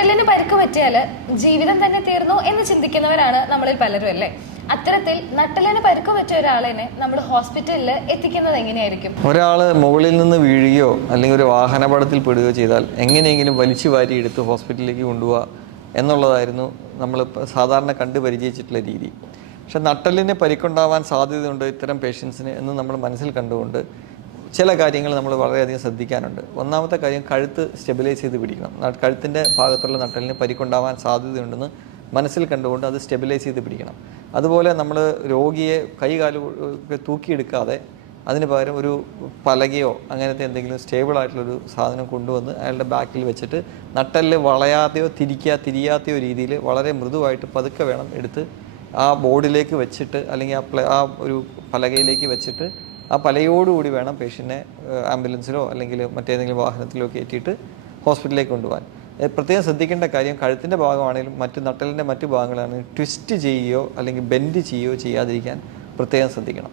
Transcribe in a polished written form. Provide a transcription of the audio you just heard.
നട്ടെല്ലിന് പരിക്ക് പറ്റിയാൽ ജീവിതം തന്നെ തീർന്നു എന്ന് ചിന്തിക്കുന്നവരാണ് നമ്മളിൽ പലരും അല്ലേ? അത്തരത്തിൽ നട്ടെല്ലിന് പരിക്ക് പറ്റിയ ഒരാളിനെ നമ്മൾ ഹോസ്പിറ്റലിൽ എത്തിക്കുന്നത് എങ്ങനെയായിരിക്കും? ഒരാൾ മുകളിൽ നിന്ന് വീഴുകയോ അല്ലെങ്കിൽ ഒരു വാഹനാപകടത്തിൽ പെടുകയോ ചെയ്താൽ എങ്ങനെയെങ്കിലും വലിച്ചു വാരി എടുത്ത് ഹോസ്പിറ്റലിലേക്ക് കൊണ്ടുപോവുക എന്നുള്ളതായിരുന്നു നമ്മൾ സാധാരണ കണ്ടു പരിചയിച്ചിട്ടുള്ള രീതി. പക്ഷെ നട്ടെല്ലിന് പരിക്കുണ്ടാവാൻ സാധ്യതയുണ്ട് ഇത്തരം പേഷ്യൻസിന് എന്ന് നമ്മൾ മനസ്സിൽ കണ്ടുകൊണ്ട് ചില കാര്യങ്ങൾ നമ്മൾ വളരെയധികം ശ്രദ്ധിക്കാനുണ്ട്. ഒന്നാമത്തെ കാര്യം, കഴുത്ത് സ്റ്റെബിലൈസ് ചെയ്ത് പിടിക്കണം. കഴുത്തിൻ്റെ ഭാഗത്തുള്ള നട്ടെല്ലിന് പരിക്കുണ്ടാവാൻ സാധ്യതയുണ്ടെന്ന് മനസ്സിൽ കണ്ടുകൊണ്ട് അത് സ്റ്റെബിലൈസ് ചെയ്ത് പിടിക്കണം. അതുപോലെ നമ്മൾ രോഗിയെ കൈകാല് തൂക്കിയെടുക്കാതെ അതിന് പകരം ഒരു പലകയോ അങ്ങനത്തെ എന്തെങ്കിലും സ്റ്റേബിളായിട്ടുള്ളൊരു സാധനം കൊണ്ടുവന്ന് അയാളുടെ ബാക്കിൽ വെച്ചിട്ട് നട്ടെല്ല് വളയാതെയോ തിരിയാതെയോ രീതിയിൽ വളരെ മൃദുവായിട്ട് പതുക്കെ വേണം എടുത്ത് ആ ബോർഡിലേക്ക് വെച്ചിട്ട് അല്ലെങ്കിൽ ആ ഒരു പലകയിലേക്ക് വെച്ചിട്ട് ആ പലയോടുകൂടി വേണം പേഷ്യൻറ്റിനെ ആംബുലൻസിലോ അല്ലെങ്കിൽ മറ്റേതെങ്കിലും വാഹനത്തിലോ കയറ്റിയിട്ട് ഹോസ്പിറ്റലിലേക്ക് കൊണ്ടുപോകാൻ. പ്രത്യേകം ശ്രദ്ധിക്കേണ്ട കാര്യം, കഴുത്തിൻ്റെ ഭാഗമാണെങ്കിലും നട്ടെല്ലിൻ്റെ മറ്റു ഭാഗങ്ങളാണെങ്കിലും ട്വിസ്റ്റ് ചെയ്യുകയോ അല്ലെങ്കിൽ ബെൻഡ് ചെയ്യുകയോ ചെയ്യാതിരിക്കാൻ പ്രത്യേകം ശ്രദ്ധിക്കണം.